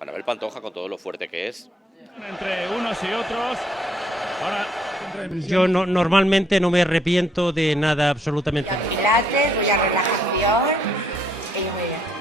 Anabel Pantoja, con todo lo fuerte que es. Entre unos y otros. Ahora Yo normalmente no me arrepiento de nada absolutamente. Voy a pilates, voy a relajación y muy bien.